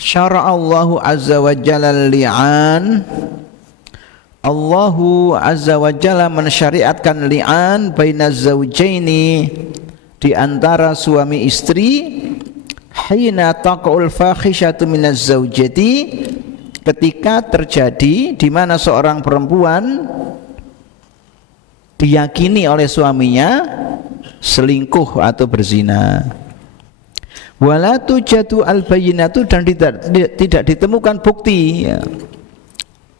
Syara'allahu azza wa jalla li'an. Allahu azza wa jalla mensyariatkan li'an bainaz zaujaini, di antara suami istri, hina taqul fakhishatu minaz zaujati, ketika terjadi di mana seorang perempuan diyakini oleh suaminya selingkuh atau berzina. Wala tujadu al-bayyinatu, dan tidak ditemukan bukti, ya,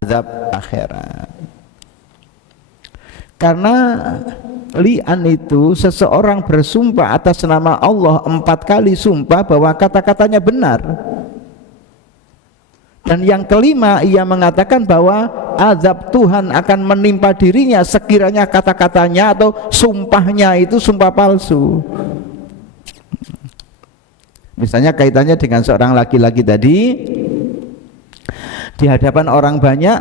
azab akhirat. Karena li'an itu seseorang bersumpah atas nama Allah 4 kali sumpah bahwa kata-katanya benar, dan yang kelima ia mengatakan bahwa azab Tuhan akan menimpa dirinya sekiranya kata-katanya atau sumpahnya itu sumpah palsu. Misalnya kaitannya dengan seorang laki-laki tadi di hadapan orang banyak,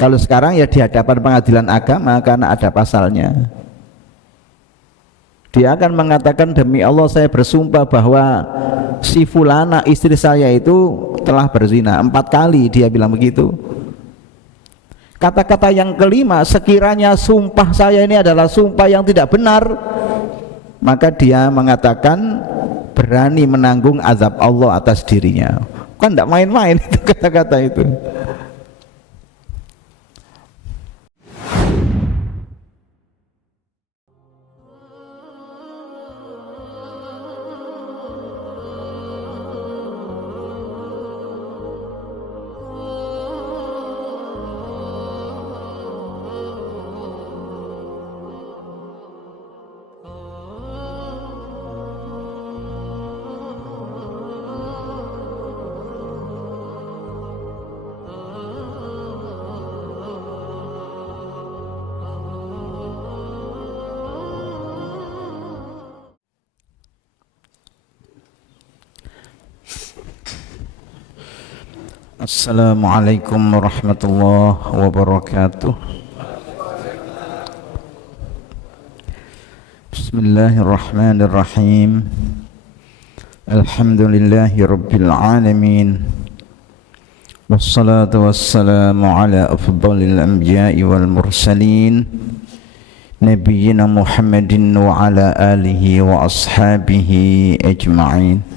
kalau sekarang ya di hadapan pengadilan agama karena ada pasalnya. Dia akan mengatakan, demi Allah saya bersumpah bahwa si fulana istri saya itu telah berzina 4 kali, dia bilang begitu. Kata-kata yang kelima, sekiranya sumpah saya ini adalah sumpah yang tidak benar, maka dia mengatakan berani menanggung azab Allah atas dirinya. Kan tidak main-main itu kata-kata itu. Assalamualaikum warahmatullahi wabarakatuh. Bismillahirrahmanirrahim. Alhamdulillahi rabbil alamin. Wassalatu wassalamu ala afdalil anbiya'i wal mursalin, nabiyyina Muhammadin wa ala alihi wa ashabihi ajma'in.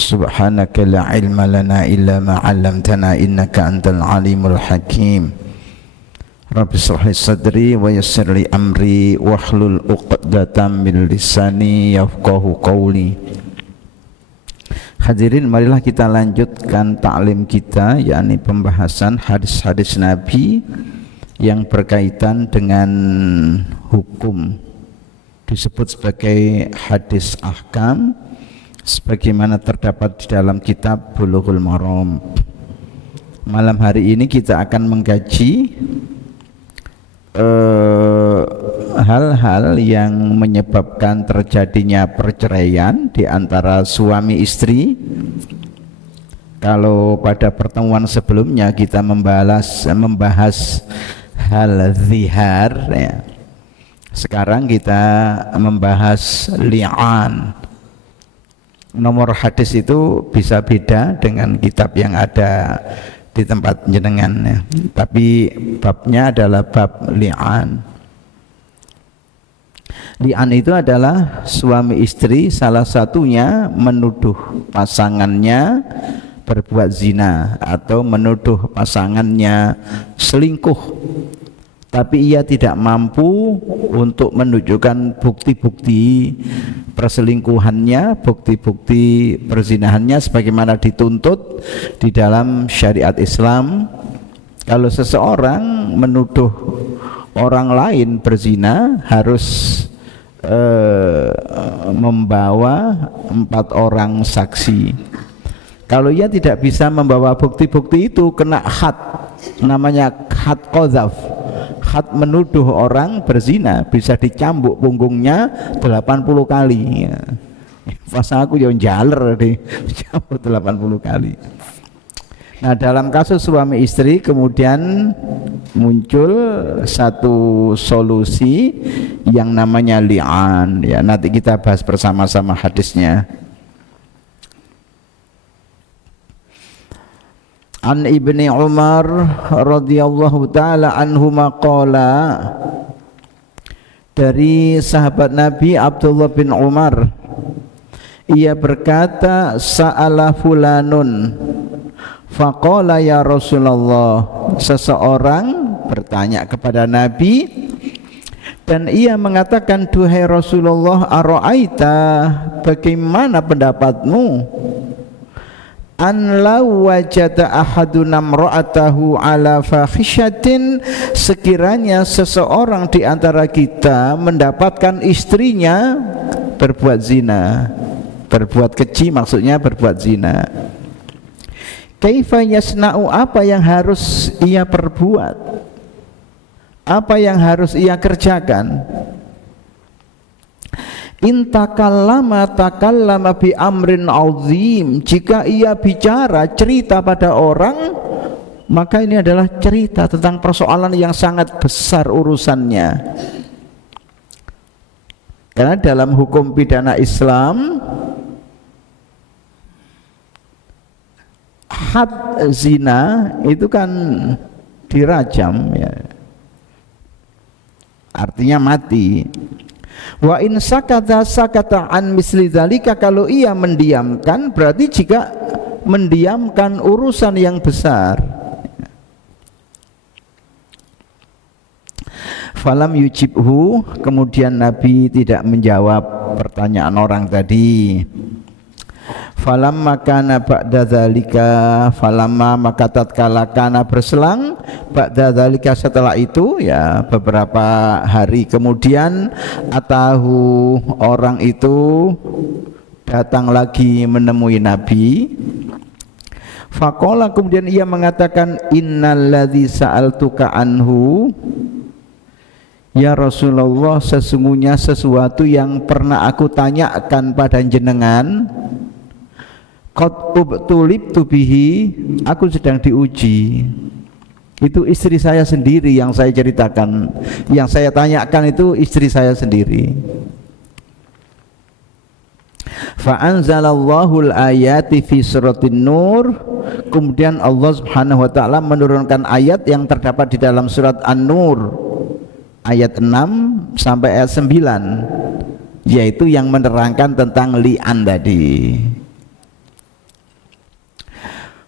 Subhanaka la ilma lana illa ma 'allamtana innaka antal alimul hakim. Rabbi shrah li sadri wa yassir li amri wahlul 'uqdatam min lisani yafqahu qawli. Hadirin, marilah kita lanjutkan taklim kita, yakni pembahasan hadis-hadis Nabi yang berkaitan dengan hukum, disebut sebagai hadis ahkam, sebagaimana terdapat di dalam kitab Bulughul Maram. Malam hari ini kita akan mengkaji hal-hal yang menyebabkan terjadinya perceraian di antara suami istri. Kalau pada pertemuan sebelumnya kita membahas hal zihar, ya. Sekarang kita membahas li'an. Nomor hadis itu bisa beda dengan kitab yang ada di tempat jenengan, ya. Tapi babnya adalah bab li'an. Li'an itu adalah suami istri salah satunya menuduh pasangannya berbuat zina atau menuduh pasangannya selingkuh, tapi ia tidak mampu untuk menunjukkan bukti-bukti perselingkuhannya, bukti-bukti perzinahannya sebagaimana dituntut di dalam syariat Islam. Kalau seseorang menuduh orang lain berzina, harus membawa 4 orang saksi. Kalau ia tidak bisa membawa bukti-bukti itu, kena had, namanya had qadzaf. Had menuduh orang berzina, bisa dicambuk punggungnya 80 kali, ya. Pas aku yang jaler deh, dicambuk 80 kali. Nah, dalam kasus suami istri kemudian muncul satu solusi yang namanya li'an, ya. Nanti kita bahas bersama-sama hadisnya. An Ibni Umar radhiyallahu taala anhuma qala, dari sahabat Nabi Abdullah bin Umar, ia berkata, sa'ala fulanun faqala ya Rasulullah, seseorang bertanya kepada Nabi dan ia mengatakan, duhai Rasulullah, ara'aita, bagaimana pendapatmu, an law wajada ahaduna imra'atahu ala fahishatin, sekiranya seseorang di antara kita mendapatkan istrinya berbuat zina, berbuat keji, maksudnya berbuat zina, kaifa yasna'u, apa yang harus ia perbuat, apa yang harus ia kerjakan. In takallama bi amrin azim, jika ia bicara, cerita pada orang, maka ini adalah cerita tentang persoalan yang sangat besar urusannya. Karena dalam hukum pidana Islam, had zina itu kan dirajam, ya, artinya mati. Wa in sakata an misli dzalika, kalau ia mendiamkan, berarti jika mendiamkan urusan yang besar. Falam yujibhu, kemudian Nabi tidak menjawab pertanyaan orang tadi. Falamma kana ba'da dzalika, falamma maka tatkala kana berselang ba'da dzalika, setelah itu, ya beberapa hari kemudian, atahu, orang itu datang lagi menemui Nabi. Faqala, kemudian ia mengatakan, innalladzi sa'altuka anhu, ya Rasulullah, sesungguhnya sesuatu yang pernah aku tanyakan pada jenengan, qad ubtulibtu bihi, aku sedang diuji. Itu istri saya sendiri yang saya ceritakan, yang saya tanyakan itu istri saya sendiri. Fa anzalallahu al-ayati fi suratin Nur, kemudian Allah Subhanahu wa taala menurunkan ayat yang terdapat di dalam surat An-Nur ayat 6 sampai ayat 9, yaitu yang menerangkan tentang li'an tadi.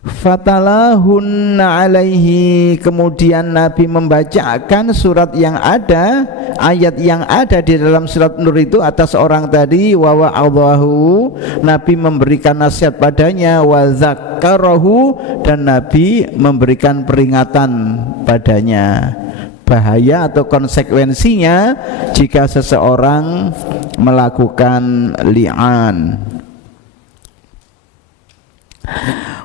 Fatalahunna alaihi, kemudian Nabi membacakan surat yang ada, ayat yang ada di dalam surat Nur itu atas orang tadi. Wa wa'adhahu, Nabi memberikan nasihat padanya. Wa zakkarahu, dan Nabi memberikan peringatan padanya, bahaya atau konsekuensinya jika seseorang melakukan li'an.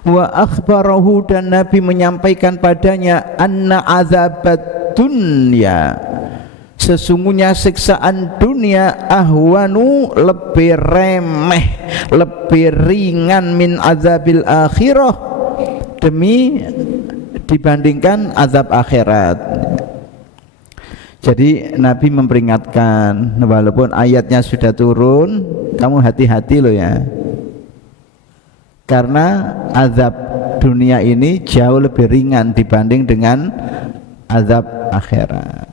Wa akhbarahu, dan Nabi menyampaikan padanya, anna azabat dunya, sesungguhnya siksaan dunia, ahwanu, lebih remeh, lebih ringan, min azabil akhirah, demi dibandingkan azab akhirat. Jadi Nabi memperingatkan, walaupun ayatnya sudah turun, kamu hati-hati loh ya, karena azab dunia ini jauh lebih ringan dibanding dengan azab akhirat.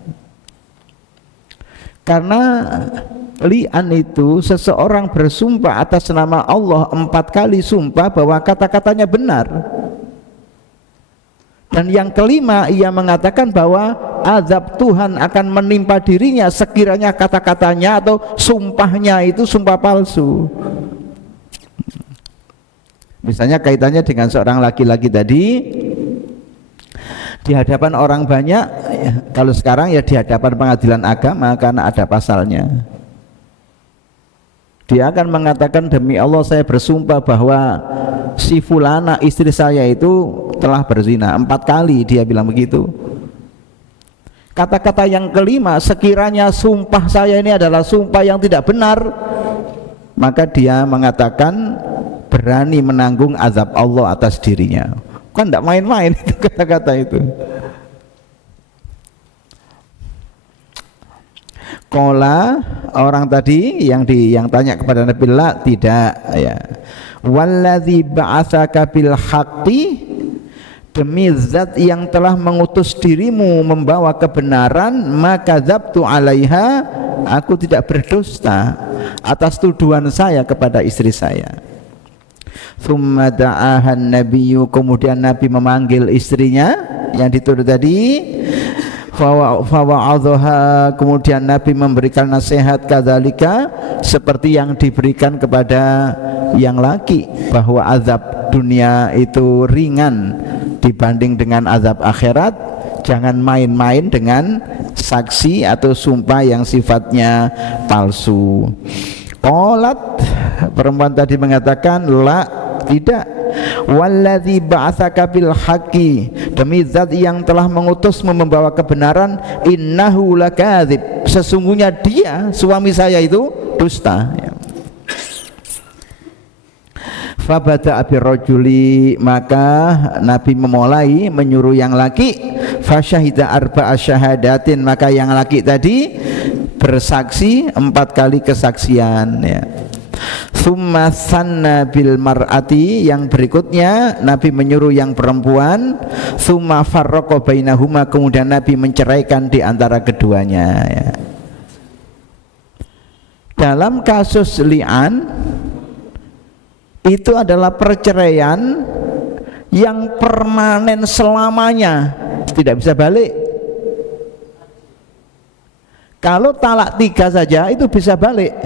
Karena li'an itu, seseorang bersumpah atas nama Allah 4 kali sumpah bahwa kata-katanya benar, dan yang kelima ia mengatakan bahwa azab Tuhan akan menimpa dirinya sekiranya kata-katanya atau sumpahnya itu sumpah palsu. Misalnya kaitannya dengan seorang laki-laki tadi di hadapan orang banyak, ya, kalau sekarang ya di hadapan pengadilan agama karena ada pasalnya. Dia akan mengatakan, demi Allah saya bersumpah bahwa si fulana istri saya itu telah berzina 4 kali, dia bilang begitu. Kata-kata yang kelima, sekiranya sumpah saya ini adalah sumpah yang tidak benar, maka dia mengatakan berani menanggung azab Allah atas dirinya. Kan tidak main-main itu kata-kata itu. Qala, orang tadi yang tanya kepada Nabi, la, tidak, ya. Walladzi ba'atsaka bil haqqi, demi zat yang telah mengutus dirimu membawa kebenaran, maka dzabtu 'alaiha, aku tidak berdusta atas tuduhan saya kepada istri saya. Tsumma da'ahan nabiyyu, kemudian Nabi memanggil istrinya yang dituduh tadi, fawa'adhaha, kemudian Nabi memberikan nasihat kadzalika, seperti yang diberikan kepada yang laki, bahwa azab dunia itu ringan dibanding dengan azab akhirat. Jangan main-main dengan saksi atau sumpah yang sifatnya palsu. Qalat, perempuan tadi mengatakan, la, tidak. Walladzi ba'atsaka bil haqqi, demi zat yang telah mengutusmu membawa kebenaran, innahu lakadzib, sesungguhnya dia, suami saya itu dusta. Fabada birrajuli, maka Nabi memulai menyuruh yang laki, fasyahida arba'a syahadatin, maka yang laki tadi bersaksi 4 kali kesaksian, ya. Tsumma sanna bil mar'ati, yang berikutnya Nabi menyuruh yang perempuan, tsumma farraqa bainahuma, kemudian Nabi menceraikan di antara keduanya, ya. Dalam kasus li'an itu adalah perceraian yang permanen selamanya, tidak bisa balik. Kalau talak 3 saja itu bisa balik.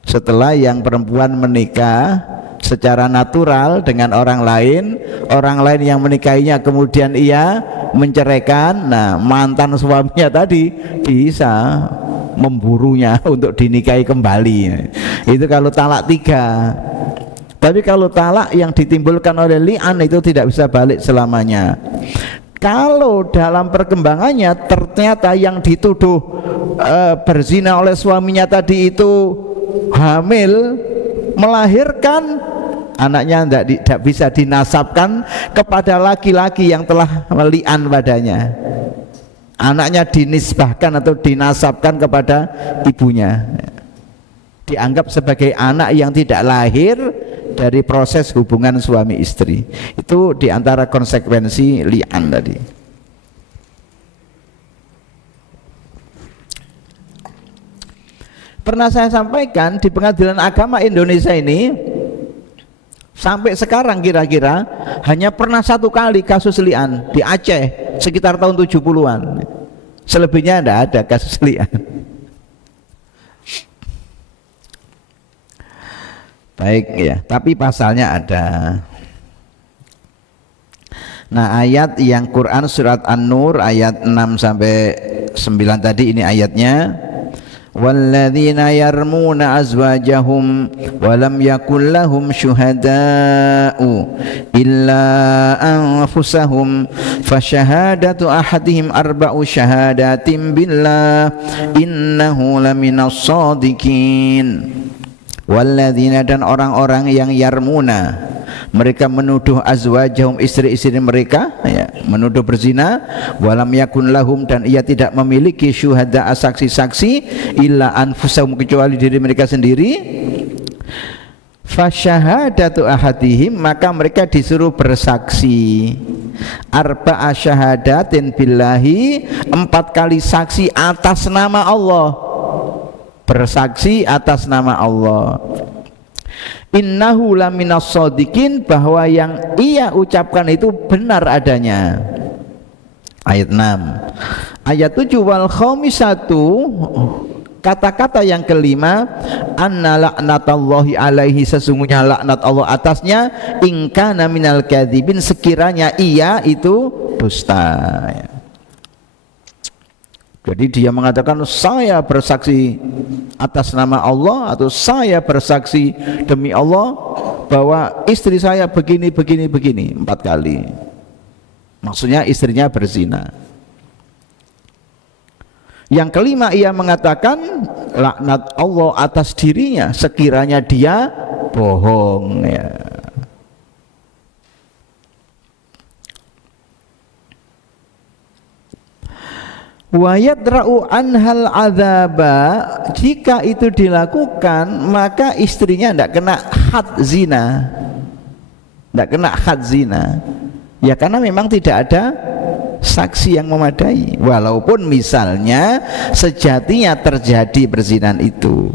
Setelah yang perempuan menikah secara natural dengan orang lain yang menikahinya kemudian ia menceraikan, nah mantan suaminya tadi bisa memburunya untuk dinikahi kembali. Itu kalau talak 3. Tapi kalau talak yang ditimbulkan oleh li'an itu tidak bisa balik selamanya. Kalau dalam perkembangannya ternyata yang dituduh berzina oleh suaminya tadi itu hamil, melahirkan, anaknya tidak bisa dinasabkan kepada laki-laki yang telah meli'an padanya. Anaknya dinisbahkan atau dinasabkan kepada ibunya, dianggap sebagai anak yang tidak lahir dari proses hubungan suami istri. Itu diantara konsekuensi li'an tadi. Pernah saya sampaikan di Pengadilan Agama Indonesia ini, sampai sekarang kira-kira hanya pernah 1 kali kasus li'an di Aceh sekitar tahun 70-an. Selebihnya tidak ada kasus li'an. Baik ya, tapi pasalnya ada. Nah, ayat yang Quran surat An-Nur ayat 6 sampai 9 tadi, ini ayatnya. Walladzina yarmuna azwajahum wa lam yakul lahum syuhada'u illa anfusahum fasyahadatu ahadihim arba'u syahadatin billah innahu laminas shadiqin. Walladzina, dan orang-orang yang yarmuna, mereka menuduh azwajahum, istri-istri mereka, ya, menuduh berzina, walam yakun lahum, dan ia tidak memiliki syuhada, saksi-saksi, illa anfusahum, kecuali diri mereka sendiri. Fasyahadatu ahadihim, maka mereka disuruh bersaksi arba'a syahadatin billahi, 4 kali saksi atas nama Allah, bersaksi atas nama Allah. Innahu laminas shadiqin, bahwa yang ia ucapkan itu benar adanya. Ayat 6. Ayat 7, wal khamisatu, kata-kata yang kelima, anna laknatallahi alaihi, sesungguhnya laknat Allah atasnya, in kana minal kadzibin, sekiranya ia itu dusta. Jadi dia mengatakan, saya bersaksi atas nama Allah, atau saya bersaksi demi Allah bahwa istri saya begini, begini, begini, 4 kali. Maksudnya istrinya berzina. Yang kelima, ia mengatakan laknat Allah atas dirinya sekiranya dia bohong, ya. Wa yadra'u anhal adzaba, jika itu dilakukan maka istrinya tidak kena had zina, tidak kena had zina. Ya karena memang tidak ada saksi yang memadai, walaupun misalnya sejatinya terjadi perzinahan itu.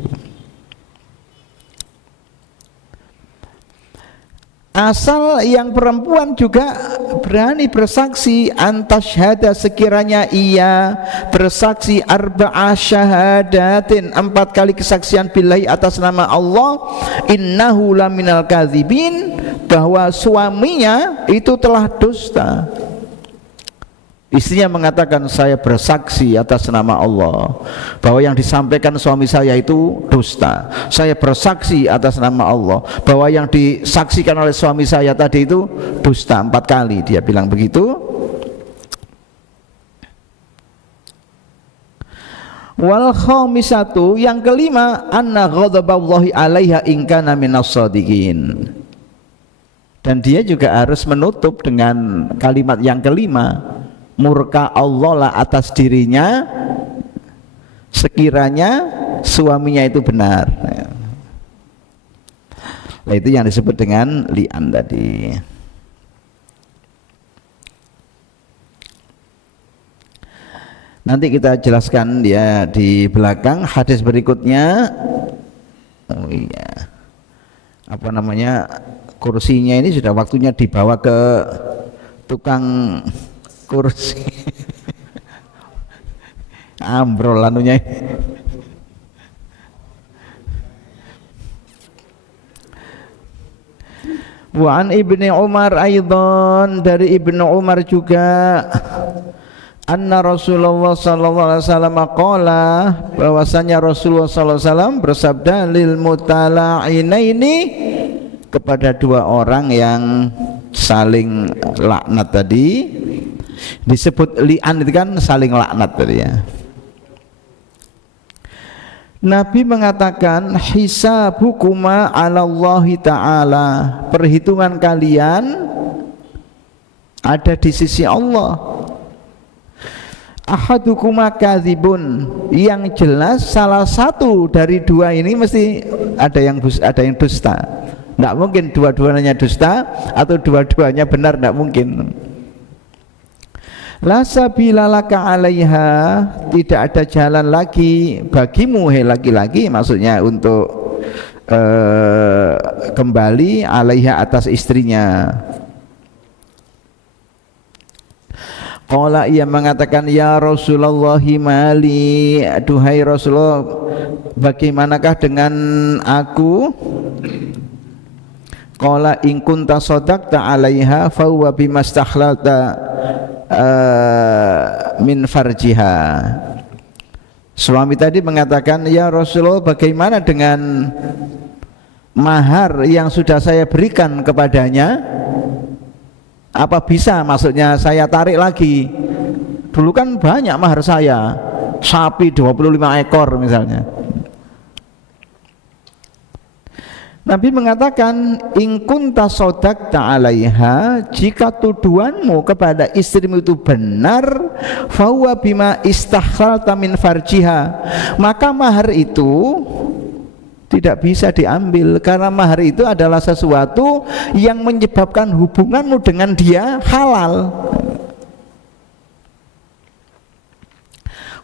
Asal yang perempuan juga berani bersaksi, antasyhada sekiranya ia bersaksi arba'a syahadatin, 4 kali kesaksian billahi atas nama Allah, innahu laminal kadzibin, bahwa suaminya itu telah dusta. Istrinya mengatakan, saya bersaksi atas nama Allah bahwa yang disampaikan suami saya itu dusta. Saya bersaksi atas nama Allah bahwa yang disaksikan oleh suami saya tadi itu dusta. 4 kali dia bilang begitu. Wal khamisatu, yang kelima, anna ghadaballahi 'alaiha in kana minas shadiqin. Dan dia juga harus menutup dengan kalimat yang kelima, murka Allah lah atas dirinya sekiranya suaminya itu benar. Nah, itu yang disebut dengan li'an tadi. Nanti kita jelaskan ya di belakang hadis berikutnya. Oh iya, apa namanya, kursinya ini sudah waktunya dibawa ke tukang kursi. Ambrol anunya. Wa an Ibni Umar aidan, dari Ibnu Umar juga, anna Rasulullah sallallahu alaihi wasallam qala, bahwasanya Rasulullah sallallahu alaihi wasallam bersabda, lil mutala'inaini, kepada 2 orang yang saling laknat tadi. Disebut li'an itu kan saling laknat tadi ya. Nabi mengatakan, hisabukuma 'alallahi ta'ala, perhitungan kalian ada di sisi Allah. Ahadukuma kadzibun, yang jelas salah satu dari 2 ini mesti ada yang dusta. Tidak mungkin dua-duanya dusta atau dua-duanya benar, tidak mungkin. La sabila laka 'alaiha, tidak ada jalan lagi bagimu hai laki-laki, maksudnya untuk kembali 'alaiha atas istrinya. Qala, ia mengatakan, ya Rasulullah mali, duhai Rasulullah, bagaimanakah dengan aku? Qala in kunta sadaqta 'alaiha fa huwa bimastahlalta min farjiha. Suami tadi mengatakan, ya Rasulullah, bagaimana dengan mahar yang sudah saya berikan kepadanya? Apa bisa, maksudnya saya tarik lagi? Dulu kan banyak mahar saya, sapi 25 ekor misalnya. Nabi mengatakan, in kunta sadaqta 'alaiha, jika tuduhanmu kepada istrimu itu benar, fa huwa bima istahlalta min farjiha, maka mahar itu tidak bisa diambil, karena mahar itu adalah sesuatu yang menyebabkan hubunganmu dengan dia halal.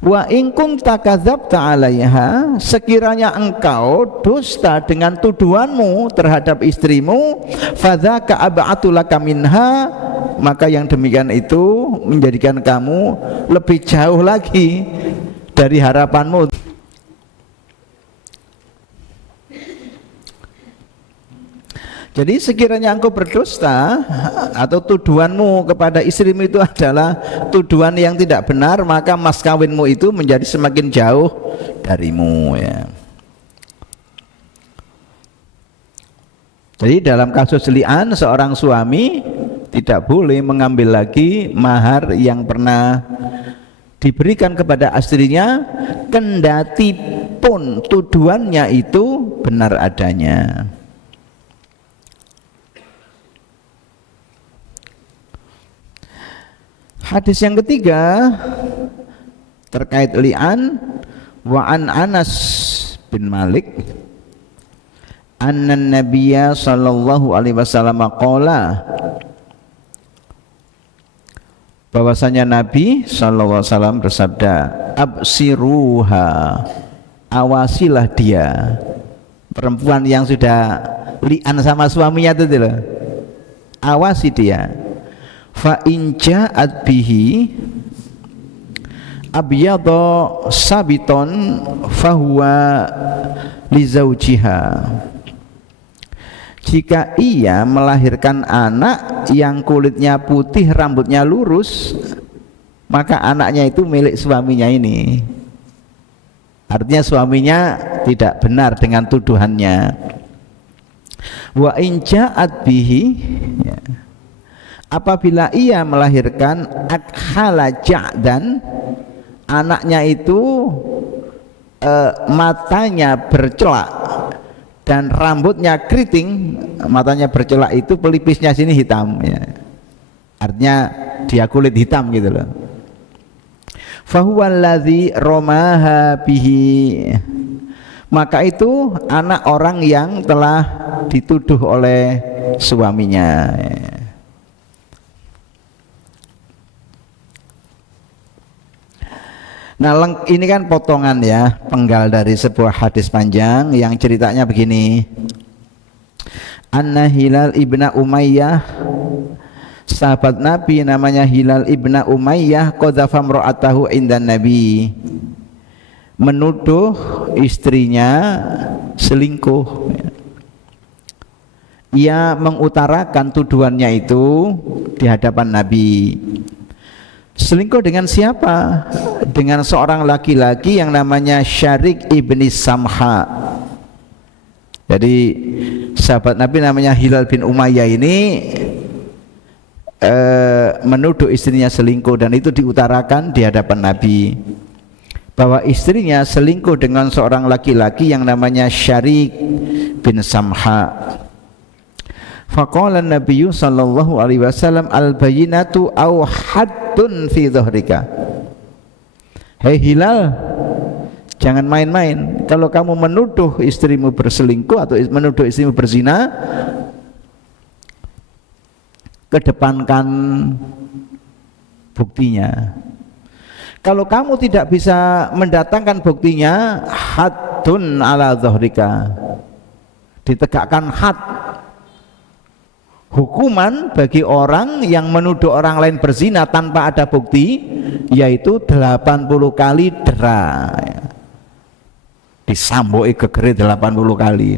Wa in kunta kadzabta 'alaiha, sekiranya engkau dusta dengan tuduhanmu terhadap istrimu, fadzaka ab'atu laka minha, maka yang demikian itu menjadikan kamu lebih jauh lagi dari harapanmu. Jadi sekiranya engkau berdusta atau tuduhanmu kepada istrimu itu adalah tuduhan yang tidak benar, maka mas kawinmu itu menjadi semakin jauh darimu ya. Jadi dalam kasus li'an, seorang suami tidak boleh mengambil lagi mahar yang pernah diberikan kepada istrinya, kendati pun tuduhannya itu benar adanya. Hadis yang ketiga terkait li'an, wa an Anas bin Malik anna nabiyya sallallahu alaihi wasallam qala, bahwasanya Nabi sallallahu alaihi wasallam bersabda, absiruha, awasilah dia, perempuan yang sudah li'an sama suaminya itu loh, awasi dia. Fa in ja'at bihi abyadha sabiton fahuwa li zaujiha. Jika ia melahirkan anak yang kulitnya putih, rambutnya lurus, maka anaknya itu milik suaminya ini. Artinya suaminya tidak benar dengan tuduhannya. Wa in ja'at bihi, ya, apabila ia melahirkan akhala ja'dan, anaknya itu matanya bercelak dan rambutnya keriting. Matanya bercelak itu pelipisnya sini hitam, ya. Artinya dia kulit hitam gitu loh. Fahuwa alladzi romaha bihi, maka itu anak orang yang telah dituduh oleh suaminya. Nah, ini kan potongan ya, penggal dari sebuah hadis panjang yang ceritanya begini. Anna Hilal ibna Umayyah, sahabat Nabi namanya Hilal ibna Umayyah, qadhafa imra'atahu indan Nabi, menuduh istrinya selingkuh. Ia mengutarakan tuduhannya itu di hadapan Nabi. Selingkuh dengan siapa? Dengan seorang laki-laki yang namanya Syarik ibni Samha. Jadi sahabat Nabi namanya Hilal bin Umayyah ini menuduh istrinya selingkuh, dan itu diutarakan di hadapan Nabi bahwa istrinya selingkuh dengan seorang laki-laki yang namanya Syarik bin Samha. Faqala Nabi sallallahu alaihi wasallam, al-bayyinatu aw haddun fi dhahrika. Hei Hilal, jangan main-main. Kalau kamu menuduh istrimu berselingkuh atau menuduh istrimu berzina, kedepankan buktinya. Kalau kamu tidak bisa mendatangkan buktinya, haddun ala dhahrika, ditegakkan had, hukuman bagi orang yang menuduh orang lain berzina tanpa ada bukti, yaitu 80 kali dera. Disamboi gegere 80 kali.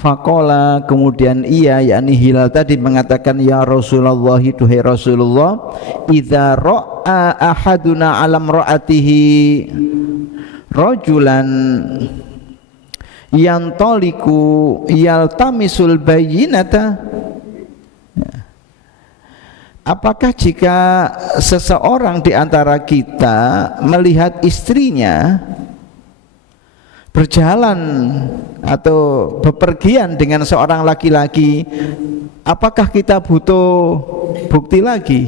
Faqala, kemudian ia, yakni Hilal tadi, mengatakan, ya Rasulullah, duhai Rasulullah, idza ra'a ahaduna alam ra'atihi rajulan yantaliku yaltamisul bayyinata, apakah jika seseorang di antara kita melihat istrinya berjalan atau bepergian dengan seorang laki-laki, apakah kita butuh bukti lagi?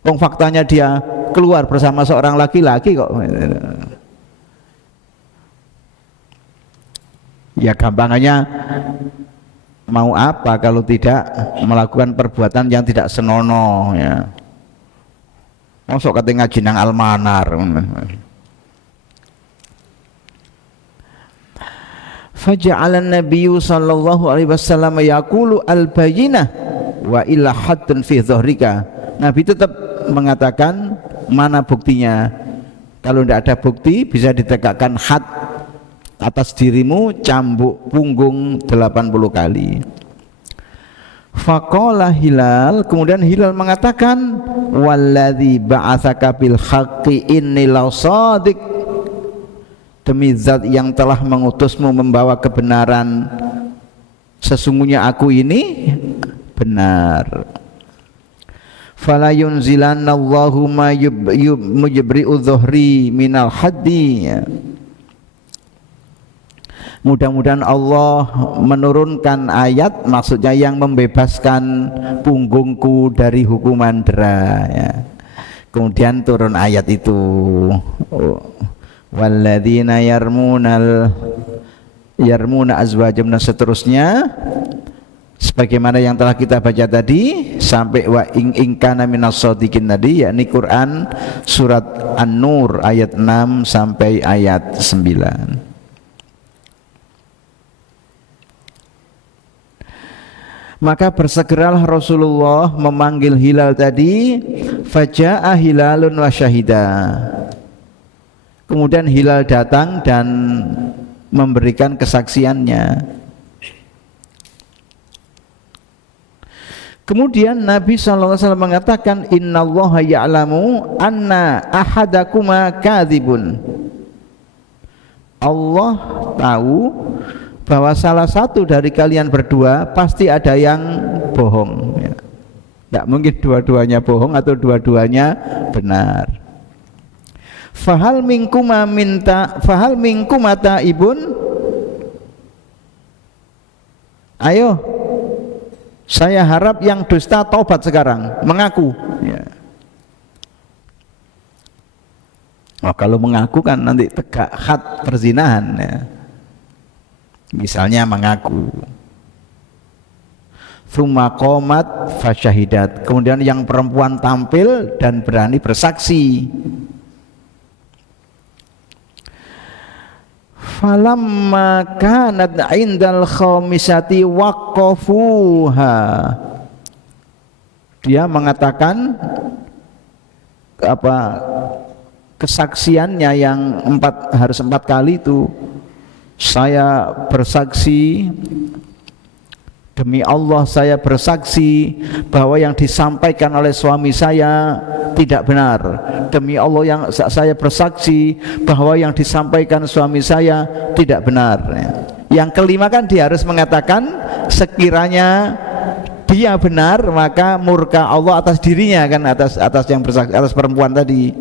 Faktanya dia keluar bersama seorang laki-laki kok. Ya gampangannya, mau apa kalau tidak melakukan perbuatan yang tidak senonoh, ya. Masuk kata ngaji nang almanar. Faja'alan nabiyyu sallallahu alaihi wasallam yaqulu al-bayyinah wa illa haddun fi dhahrika. Nabi tetap mengatakan, mana buktinya? Kalau tidak ada bukti, bisa ditegakkan had atas dirimu, cambuk punggung 80 kali. Faqala Hilal, kemudian Hilal mengatakan, walladzi ba'atsaka bil haqqi inni lausadiq, demi zat yang telah mengutusmu membawa kebenaran, sesungguhnya aku ini benar. Fala yunzilanallahu ma yujbri'u dhuhri minal haddi, mudah-mudahan Allah menurunkan ayat, maksudnya yang membebaskan punggungku dari hukuman dera, ya. Kemudian turun ayat itu, walladzina yarmuna azwajahum, dan seterusnya, sebagaimana yang telah kita baca tadi sampai wa in kana minas shadiqin tadi, yakni Quran surat An-Nur ayat 6 sampai ayat 9. Maka bersegeralah Rasulullah memanggil hilal tadi, faja'a hilalun wa syahida. Kemudian hilal datang dan memberikan kesaksiannya. Kemudian Nabi SAW mengatakan, innallaha ya'lamu anna ahadakuma kadhibun. Allah tahu bahwa salah satu dari kalian berdua pasti ada yang bohong, ya. Tidak mungkin dua-duanya bohong atau dua-duanya benar. Fahal minkum taibun. Ayo, saya harap yang dusta taubat sekarang, mengaku, ya. Oh, kalau mengaku kan nanti tegak had perzinahan, ya. Misalnya mengaku. Tsumma qomat fasyahidat. Kemudian yang perempuan tampil dan berani bersaksi. Falamma kanat indal khamisati waqafuha. Dia mengatakan apa kesaksiannya yang harus 4 kali itu. Saya bersaksi demi Allah, saya bersaksi bahwa yang disampaikan oleh suami saya tidak benar. Demi Allah yang saya bersaksi bahwa yang disampaikan suami saya tidak benar. Yang kelima kan dia harus mengatakan sekiranya dia benar maka murka Allah atas dirinya, kan, atas yang bersaksi, atas perempuan tadi.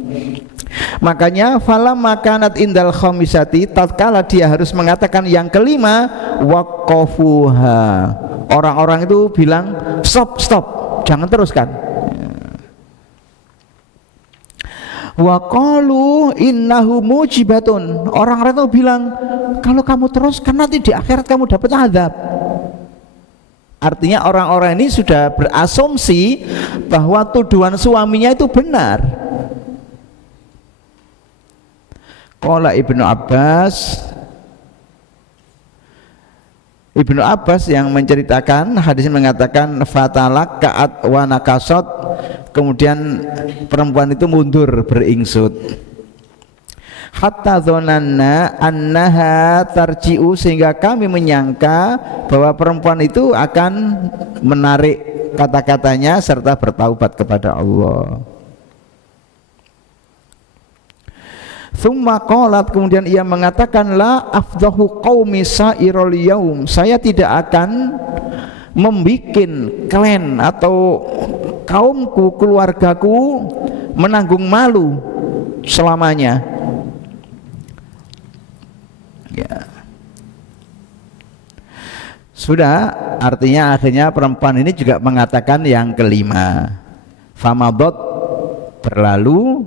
Makanya falam makanat indal khamisati, tatkala dia harus mengatakan yang kelima, waqafuha. Orang-orang itu bilang stop, jangan teruskan. Waqalu innahu mujibatun. Orang-orang itu bilang kalau kamu teruskan nanti di akhirat kamu dapat azab. Artinya orang-orang ini sudah berasumsi bahwa tuduhan suaminya itu benar. Qala Ibnu Abbas yang menceritakan hadis ini mengatakan fatalak ka'at wa nakasot, kemudian perempuan itu mundur beringsut hatta dzananna annaha tarji'u, sehingga kami menyangka bahwa perempuan itu akan menarik kata-katanya serta bertaubat kepada Allah. Tsumma qalat, kemudian ia mengatakan la afdahu qaumi sa'irul yaum, saya tidak akan membikin klan atau kaumku, keluargaku menanggung malu selamanya. Ya. Sudah, artinya akhirnya perempuan ini juga mengatakan yang kelima. Famadot, berlalu.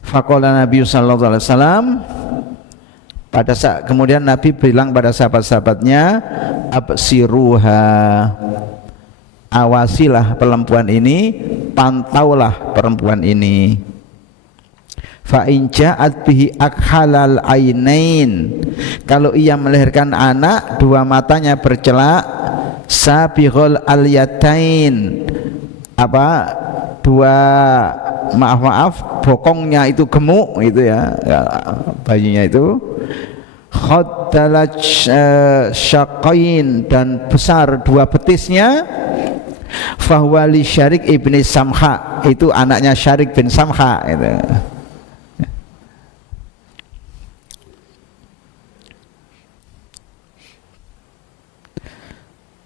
Faqala Nabi sallallahu alaihi wasallam, pada saat kemudian Nabi bilang pada sahabat-sahabatnya, absiruha, awasilah perempuan ini, pantaulah perempuan ini. Fa in ja'at bihi akhalal ainain, kalau ia melahirkan anak dua matanya bercelak, sabighul alyatain, apa dua maaf bokongnya itu gemuk itu ya, bayinya itu khaddalaj syaqain, dan besar dua betisnya, fahuwa li Syarik ibni Samha, itu anaknya Syarik bin Samha itu.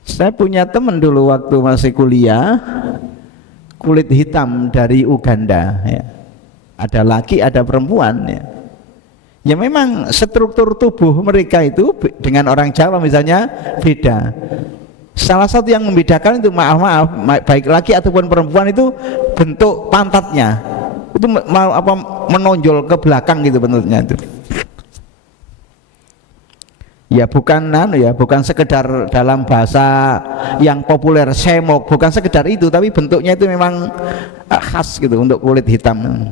Saya punya teman dulu waktu masih kuliah, kulit hitam dari Uganda, ya. Ada laki ada perempuan, ya. Ya memang struktur tubuh mereka itu dengan orang Jawa misalnya beda. Salah satu yang membedakan itu maaf baik laki ataupun perempuan itu bentuk pantatnya itu menonjol ke belakang gitu bentuknya itu. Ya bukan bukan sekedar dalam bahasa yang populer semok, bukan sekedar itu, tapi bentuknya itu memang khas gitu untuk kulit hitam.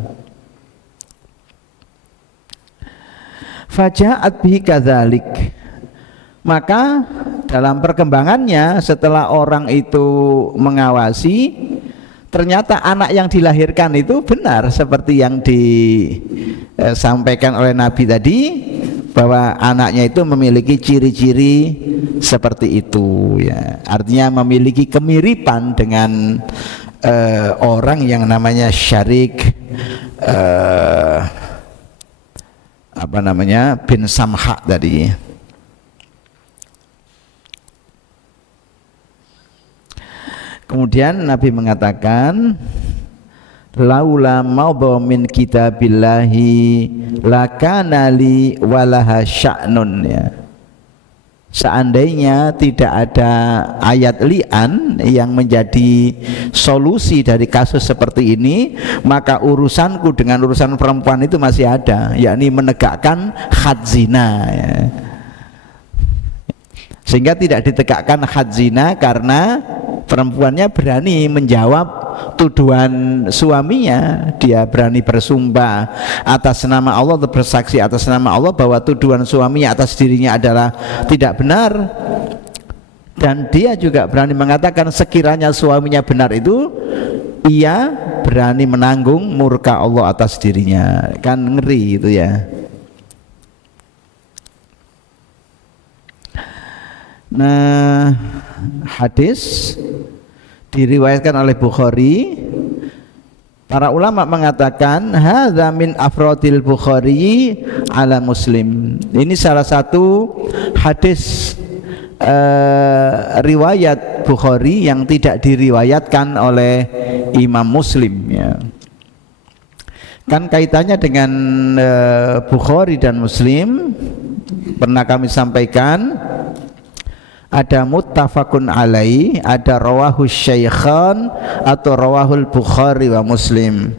Faja'at bihi kadzalik. Maka dalam perkembangannya setelah orang itu mengawasi, ternyata anak yang dilahirkan itu benar seperti yang disampaikan oleh Nabi tadi, bahwa anaknya itu memiliki ciri-ciri seperti itu ya. Artinya memiliki kemiripan dengan orang yang namanya Syarik bin Samha tadi. Kemudian Nabi mengatakan, laula maudha min kitabillahi lakana li walaha sya'nun ya. Seandainya tidak ada ayat li'an yang menjadi solusi dari kasus seperti ini, maka urusanku dengan urusan perempuan itu masih ada, yakni menegakkan had zina ya. Sehingga tidak ditegakkan had zina karena perempuannya berani menjawab tuduhan suaminya. Dia berani bersumpah atas nama Allah atau bersaksi atas nama Allah bahwa tuduhan suaminya atas dirinya adalah tidak benar, dan dia juga berani mengatakan sekiranya suaminya benar itu, ia berani menanggung murka Allah atas dirinya. Kan ngeri itu ya. Nah, hadis diriwayatkan oleh Bukhari. Para ulama mengatakan hadza min afradil Bukhari ala Muslim. Ini salah satu hadis riwayat Bukhari yang tidak diriwayatkan oleh Imam Muslim ya. Kan kaitannya dengan Bukhari dan Muslim pernah kami sampaikan, ada muttafaqun alaih, ada rawahus syaikhan atau rawahul Bukhari wa Muslim.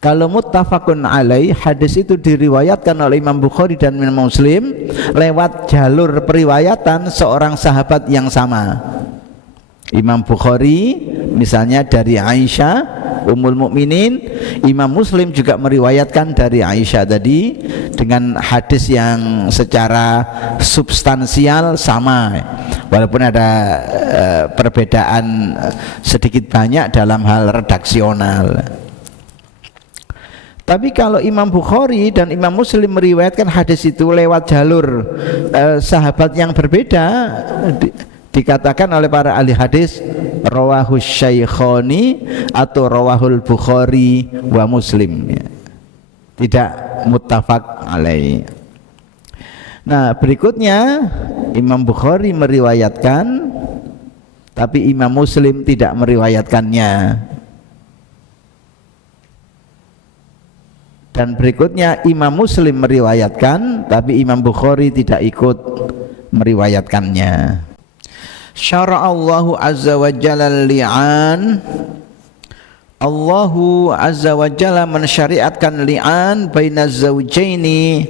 Kalau muttafaqun alaih, hadis itu diriwayatkan oleh Imam Bukhari dan Imam Muslim lewat jalur periwayatan seorang sahabat yang sama. Imam Bukhari misalnya dari Aisyah Ummul Mukminin, Imam Muslim juga meriwayatkan dari Aisyah tadi dengan hadis yang secara substansial sama, walaupun ada perbedaan sedikit banyak dalam hal redaksional. Tapi kalau Imam Bukhari dan Imam Muslim meriwayatkan hadis itu lewat jalur sahabat yang berbeda, dikatakan oleh para ahli hadis rawahus syaikhani atau rawahul Bukhari wa Muslim ya. Tidak muttafaq alaih. Nah, berikutnya Imam Bukhari meriwayatkan tapi Imam Muslim tidak meriwayatkannya. Dan berikutnya Imam Muslim meriwayatkan tapi Imam Bukhari tidak ikut meriwayatkannya. Syara'allahu azza wa jalla li'an. Allahu azza wa jalla mensyariatkan li'an baina zawjaini,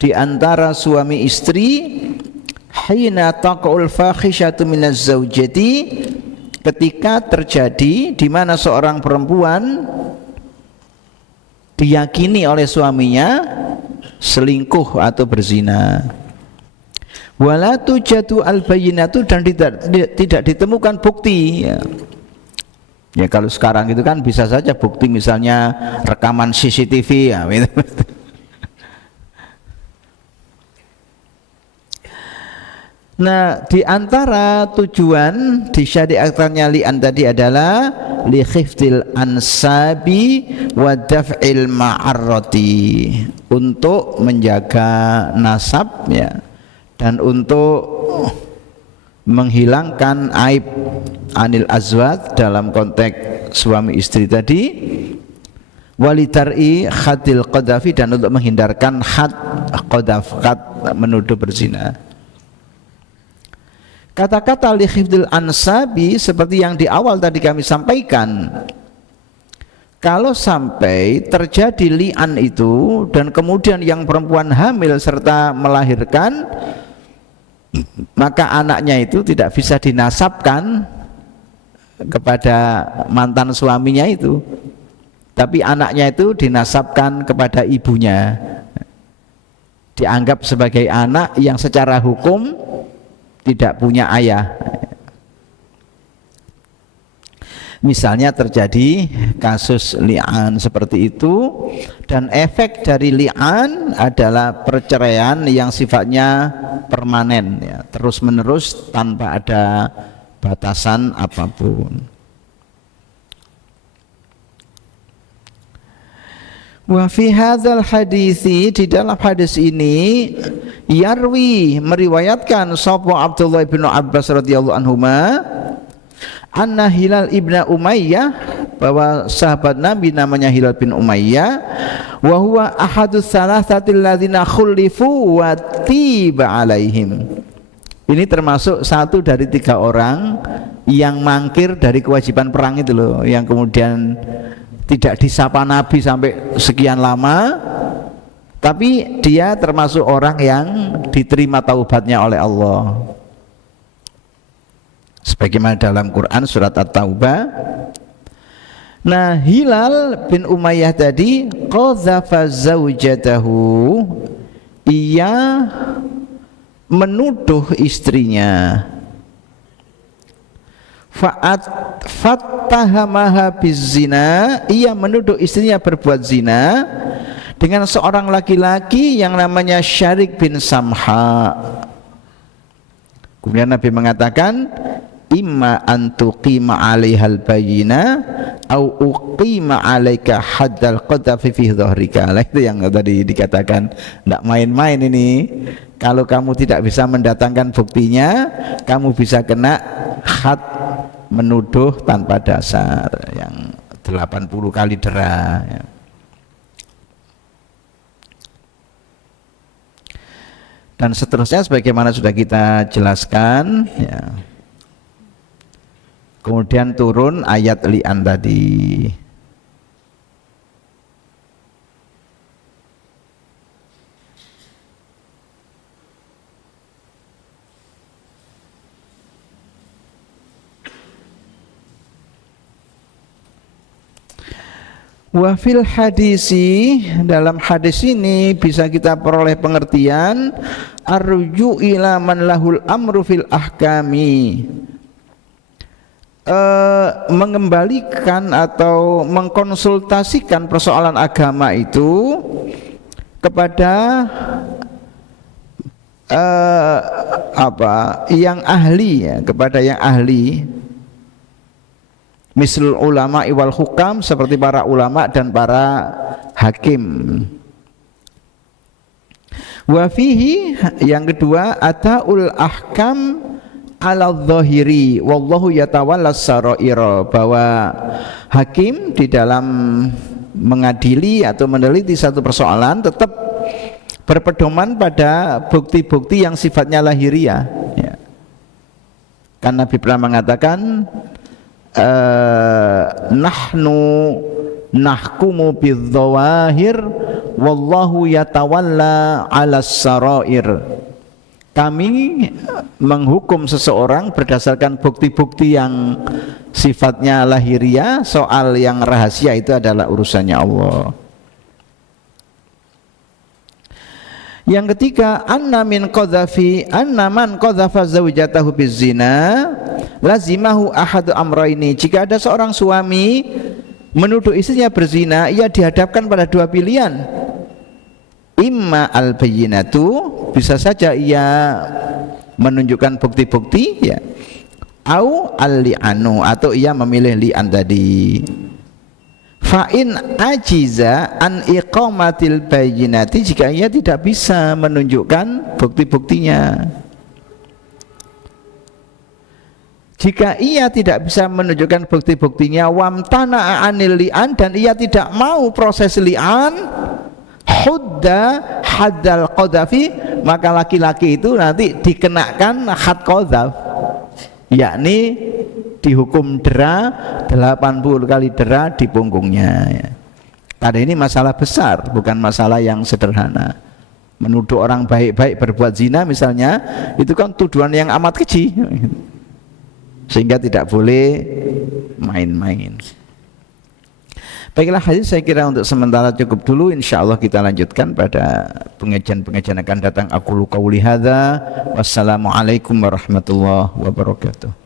di antara suami istri, hina taqul fakhishatu minaz zawjati, ketika terjadi di mana seorang perempuan diyakini oleh suaminya selingkuh atau berzina. Wala tujadu al-bayyinatu, dan tidak ditemukan bukti ya. Ya kalau sekarang itu kan bisa saja bukti, misalnya rekaman CCTV ya gitu. Nah, di antara tujuan disyariatkannya li'an tadi adalah li khifdil ansabi wa daf'il ma'arrati, untuk menjaga nasab ya, dan untuk menghilangkan aib anil azwaj dalam konteks suami istri tadi, walidar'i khadil qadhafi, dan untuk menghindarkan had qadhaf, had menuduh berzina. Kata-kata li khifdil ansabi seperti yang di awal tadi kami sampaikan, kalau sampai terjadi li'an itu dan kemudian yang perempuan hamil serta melahirkan, maka anaknya itu tidak bisa dinasabkan kepada mantan suaminya itu, tapi anaknya itu dinasabkan kepada ibunya, dianggap sebagai anak yang secara hukum tidak punya ayah. Misalnya terjadi kasus li'an seperti itu, dan efek dari li'an adalah perceraian yang sifatnya permanen, ya, terus menerus tanpa ada batasan apapun. Wa fi hadzal hadisi, di dalam hadis ini, yarwi, meriwayatkan sapa Abdullah bin Abbas radhiyallahu anhuma, anna Hilal ibn Umayyah, bahwa sahabat Nabi namanya Hilal bin Umayyah, wa huwa ahadus salasatil ladzina khulifu wa tiba alaihim. Ini termasuk satu dari 3 orang yang mangkir dari kewajiban perang itu loh, yang kemudian tidak disapa Nabi sampai sekian lama, tapi dia termasuk orang yang diterima taubatnya oleh Allah. Sebagaimana dalam Quran surat At-Taubah. Nah, Hilal bin Umayyah tadi qazafa zaujatahu, ia menuduh istrinya, fattahamaha bizina, ia menuduh istrinya berbuat zina dengan seorang laki-laki yang namanya Syarik bin Samha. Kemudian Nabi mengatakan, imma antuqima 'alaihal bayyina au uqima 'alaika haddal qadhafi fi dhahrika. Itu yang tadi dikatakan, tidak main-main ini. Kalau kamu tidak bisa mendatangkan buktinya, kamu bisa kena had menuduh tanpa dasar yang 80 kali dera, ya. Dan seterusnya sebagaimana sudah kita jelaskan, ya. Kemudian turun ayat li'an tadi. Wa fil hadisi, dalam hadis ini bisa kita peroleh pengertian arju ila man lahul amru fil ahkami, mengembalikan atau mengkonsultasikan persoalan agama itu kepada yang ahli, ya, kepada yang ahli, mislul ulama wal hukam, seperti para ulama dan para hakim. Wa fihi, yang kedua, ataul ahkam ala dhahiri wallahu yatawallas sarair, bahwa hakim di dalam mengadili atau meneliti satu persoalan tetap berpedoman pada bukti-bukti yang sifatnya lahiriah, ya. Kan Nabi pernah mengatakan, nahnu nahkumu bidzawahir wallahu yatawalla 'alas sarair. Kami menghukum seseorang berdasarkan bukti-bukti yang sifatnya lahiriah, soal yang rahasia itu adalah urusannya Allah. Yang ketiga, anna man qadhafa zaujatahu bizina lazimahu ahadu amrayni. Jika ada seorang suami menuduh istrinya berzina, ia dihadapkan pada 2 pilihan. Imma al-bayyinatu, bisa saja ia menunjukkan bukti-bukti, ya, au al-li'anu, atau ia memilih li'an tadi. Fa'in ajiza an iqamatil bayyinati, jika ia tidak bisa menunjukkan bukti-buktinya, jika ia tidak bisa menunjukkan bukti-buktinya, wamtana anil li'an, dan ia tidak mau proses li'an, hudda haddal qadhafi, maka laki-laki itu nanti dikenakan had qadhaf, yakni dihukum dera 80 kali dera di punggungnya ya. Karena ini masalah besar, bukan masalah yang sederhana. Menuduh orang baik-baik berbuat zina misalnya, itu kan tuduhan yang amat keji, sehingga tidak boleh main-main. Baiklah, hadis saya kira untuk sementara cukup dulu. Insya Allah kita lanjutkan pada pengajian-pengajian akan datang. Aku qauli hadza, wassalamualaikum warahmatullahi wabarakatuh.